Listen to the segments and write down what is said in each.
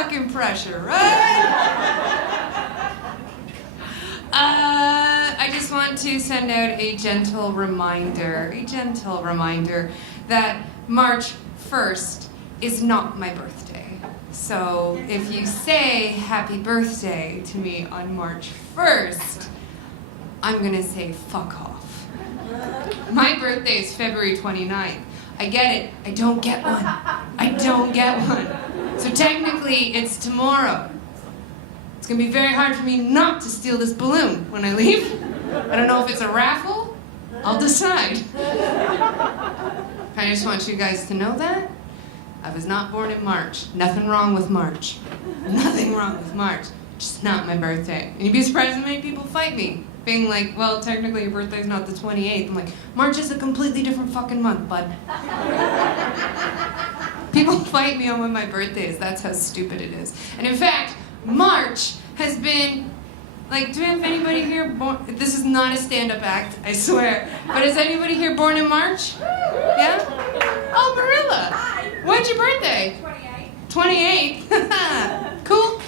fucking pressure, right? I just want to send out a gentle reminder that March 1st is not my birthday. So if you say happy birthday to me on March 1st, I'm gonna say fuck off. My birthday is February 29th. I get it. I don't get one. So technically, it's tomorrow. It's gonna be very hard for me not to steal this balloon when I leave. I don't know if it's a raffle. I'll decide. I just want you guys to know that. I was not born in March. Nothing wrong with March. Nothing wrong with March. Just not my birthday. And you'd be surprised how many people fight me. Being like, well, technically your birthday's not the 28th. I'm like, March is a completely different fucking month, bud. People fight me on when my birthday is. That's how stupid it is. And in fact, March has been, like, do we have anybody here born? This is not a stand-up act, I swear. But is anybody here born in March? Yeah? Oh, Marilla. Hi. When's your birthday? 28. 28th? Cool.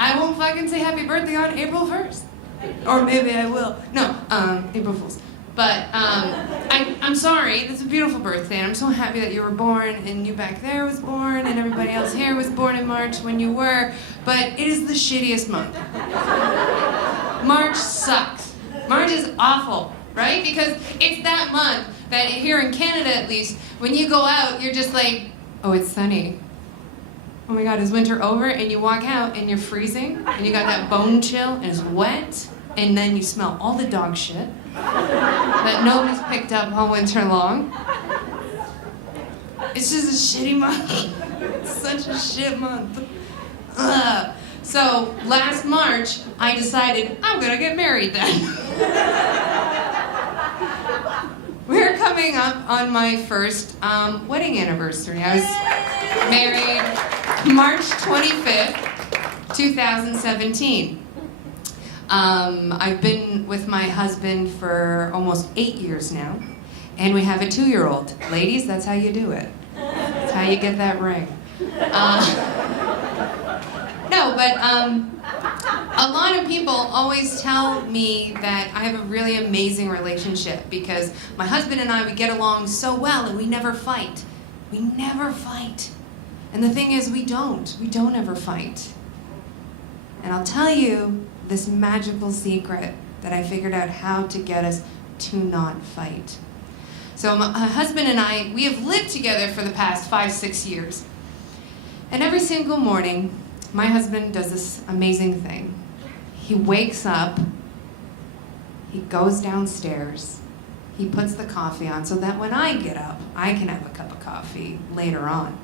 I won't fucking say happy birthday on April 1st. Or maybe I will. No, April Fool's. But I'm sorry, it's a beautiful birthday, and I'm so happy that you were born, and you back there was born, and everybody else here was born in March when you were, but it is the shittiest month. March sucks. March is awful, right? Because it's that month that here in Canada at least, when you go out, you're just like, oh, it's sunny. Oh my God, is winter over? And you walk out and you're freezing, and you got that bone chill, and it's wet, and then you smell all the dog shit that nobody's picked up all winter long. It's just a shitty month. It's such a shit month. Ugh. So last March, I decided I'm gonna get married then. We're coming up on my first wedding anniversary. I was married March 25th, 2017. I've been with my husband for almost 8 years now, and we have a 2-year-old. Ladies, that's how you do it. That's how you get that ring. No, but a lot of people always tell me that I have a really amazing relationship because my husband and I, we get along so well and we never fight. We never fight. And the thing is, we don't ever fight. And I'll tell you this magical secret that I figured out how to get us to not fight. So my husband and I, we have lived together for the past 5-6 years. And every single morning, my husband does this amazing thing. He wakes up, he goes downstairs, he puts the coffee on so that when I get up, I can have a cup of coffee later on.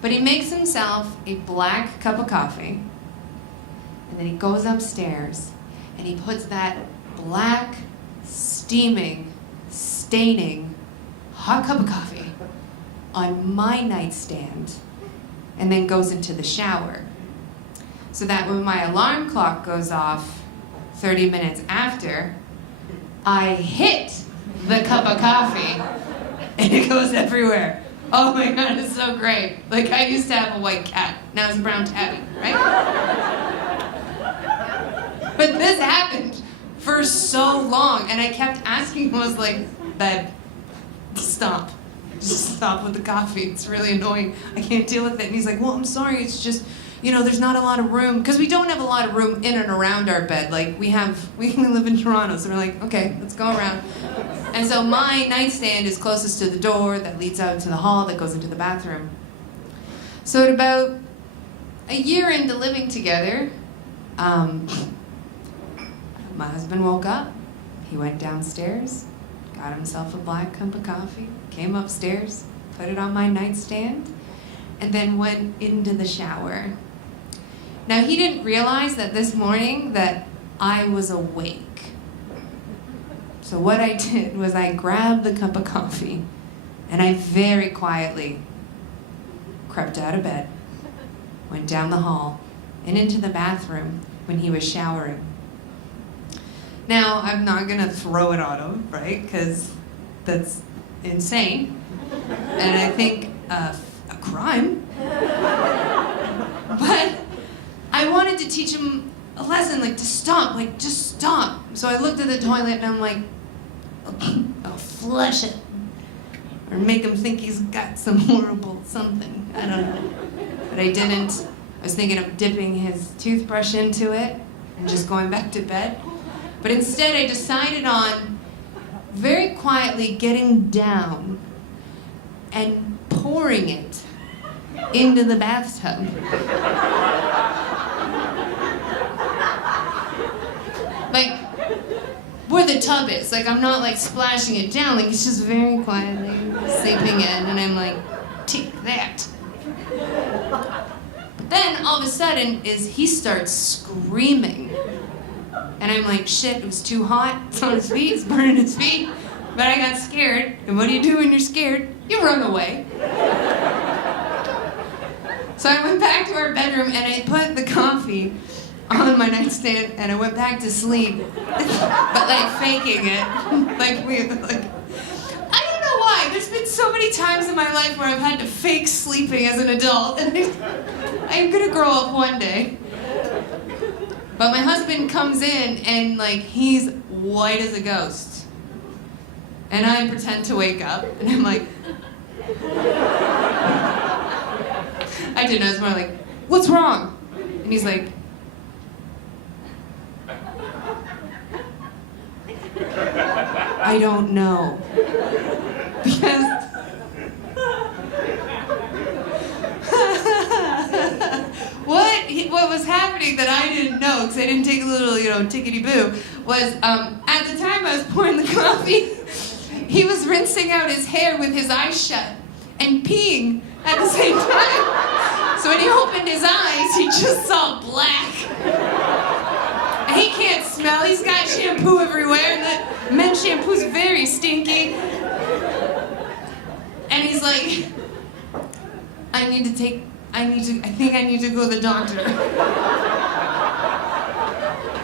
But he makes himself a black cup of coffee, and then he goes upstairs and he puts that black, steaming, staining, hot cup of coffee on my nightstand and then goes into the shower. So that when my alarm clock goes off 30 minutes after, I hit the cup of coffee and it goes everywhere. Oh my God, it's so great. Like, I used to have a white cat, now it's a brown tabby, right? But this happened for so long, and I kept asking him, I was like, babe, stop. Just stop with the coffee. It's really annoying. I can't deal with it. And he's like, well, I'm sorry. It's just, you know, there's not a lot of room. Because we don't have a lot of room in and around our bed. Like, we live in Toronto, so we're like, okay, let's go around. And so my nightstand is closest to the door that leads out to the hall that goes into the bathroom. So at about a year into living together, my husband woke up. He went downstairs, got himself a black cup of coffee, came upstairs, put it on my nightstand, and then went into the shower. Now, he didn't realize that this morning that I was awake. So what I did was I grabbed the cup of coffee and I very quietly crept out of bed, went down the hall and into the bathroom when he was showering. Now, I'm not gonna throw it on him, right? Because that's insane. And I think a crime. But I wanted to teach him a lesson, like to stop, like just stop. So I looked at the toilet and I'm like, I'll flush it. Or make him think he's got some horrible something. I don't know. But I didn't. I was thinking of dipping his toothbrush into it and just going back to bed. But instead I decided on very quietly getting down and pouring it into the bathtub. Like, where the tub is. Like, I'm not like splashing it down, like it's just very quietly seeping in, and I'm like, take that. Then all of a sudden he starts screaming. And I'm like, shit, it was too hot, it's on his feet, it's burning his feet. But I got scared, and what do you do when you're scared? You run away. So I went back to our bedroom and I put the coffee on my nightstand and I went back to sleep. But like faking it. I don't know why. There's been so many times in my life where I've had to fake sleeping as an adult. And I'm gonna grow up one day. But my husband comes in and like he's white as a ghost. And I pretend to wake up and I'm like, I didn't know, it was more like, what's wrong? And he's like, I don't know. Because what was happening that I didn't know, because I didn't take a little, tickety-boo, was at the time I was pouring the coffee, he was rinsing out his hair with his eyes shut and peeing at the same time. So when he opened his eyes, he just saw black. And he can't smell. He's got shampoo everywhere, and the men's shampoo's very stinky. And he's like, I think I need to go to the doctor. And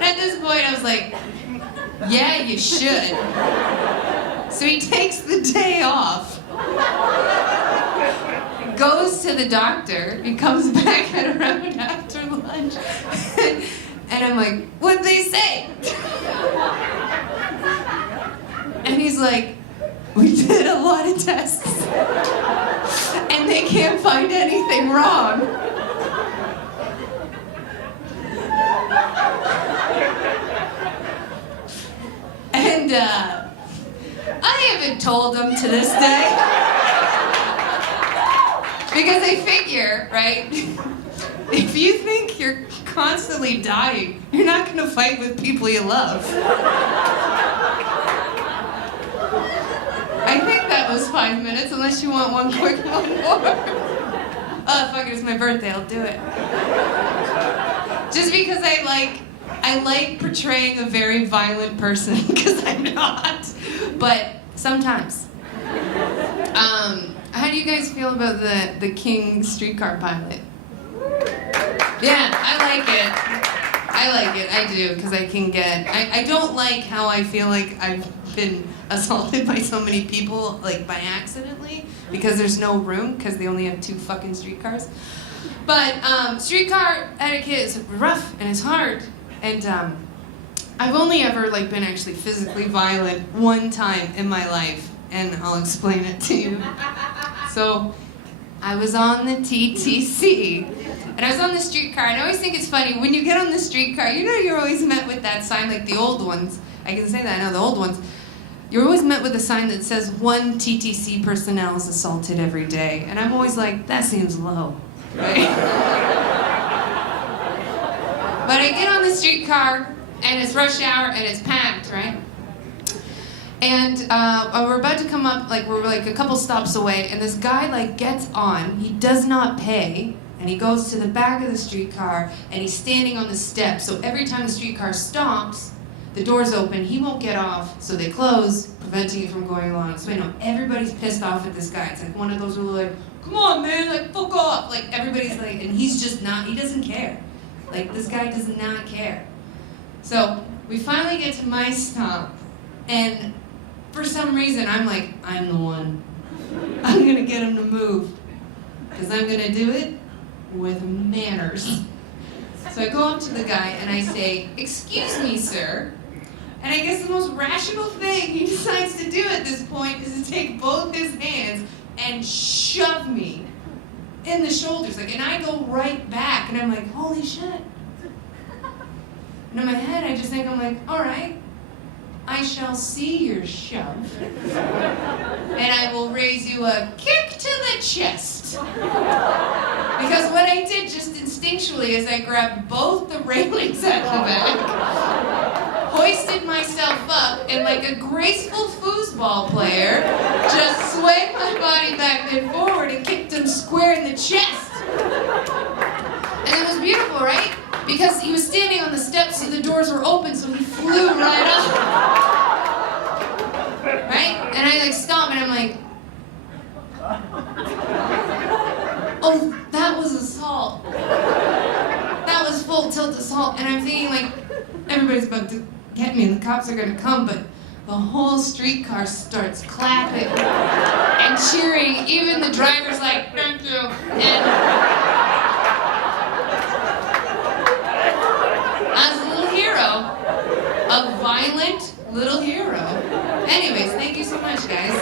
at this point, I was like, yeah, you should. So he takes the day off, goes to the doctor, he comes back at around after lunch, and I'm like, what'd they say? And he's like, we did a lot of tests, and they can't find anything wrong. And I haven't told him to this day. Because I figure, right, if you think you're constantly dying, you're not going to fight with people you love. I think that was 5 minutes, unless you want one quick one more. Oh, fuck it, it's my birthday, I'll do it. Just because I like portraying a very violent person, because I'm not. But sometimes. How do you guys feel about the King streetcar pilot? Yeah, I like it, I do, because I don't like how I feel like I've been assaulted by so many people, like by accidentally, because there's no room, because they only have 2 fucking streetcars. But streetcar etiquette is rough and it's hard, and I've only ever been actually physically violent one time in my life, and I'll explain it to you. So, I was on the TTC, and I was on the streetcar, and I always think it's funny, when you get on the streetcar, you're always met with that sign, like the old ones, I can say that, I know the old ones, you're always met with a sign that says 1 TTC personnel is assaulted every day, and I'm always like, that seems low, right? But I get on the streetcar, and it's rush hour, and it's packed, right? And we're about to come up, we're a couple stops away, and this guy gets on, he does not pay, and he goes to the back of the streetcar, and he's standing on the steps, so every time the streetcar stops, the doors open, he won't get off, so they close, preventing it from going along. So everybody's pissed off at this guy. It's one of those where come on man, fuck off. Everybody's and he's just not, he doesn't care. This guy does not care. So we finally get to my stop, and for some reason I'm I'm the one. I'm gonna get him to move. because I'm going to do it with manners. So I go up to the guy and I say, "Excuse me, sir." And I guess the most rational thing he decides to do at this point is to take both his hands and shove me in the shoulders. And I go right back, and I'm like, holy shit. And in my head, I just think, I'm like, all right, I shall see your shove, and I will raise you a kick to the chest. Because what I did just instinctually is I grabbed both the railings at the back, hoisted myself up, and like a graceful foosball player, just swayed my body back and forward and kicked him square in the chest. And it was beautiful, right? Because he was standing on the steps, so the doors were open, so he flew right up. Right? And I like stop and I'm like, oh, that was assault. That was full tilt assault. And I'm thinking like, everybody's about to get me and the cops are gonna come, but the whole streetcar starts clapping and cheering. Even the driver's like, thank you. And I was a little hero. A violent little hero. Anyways, thank you so much, guys.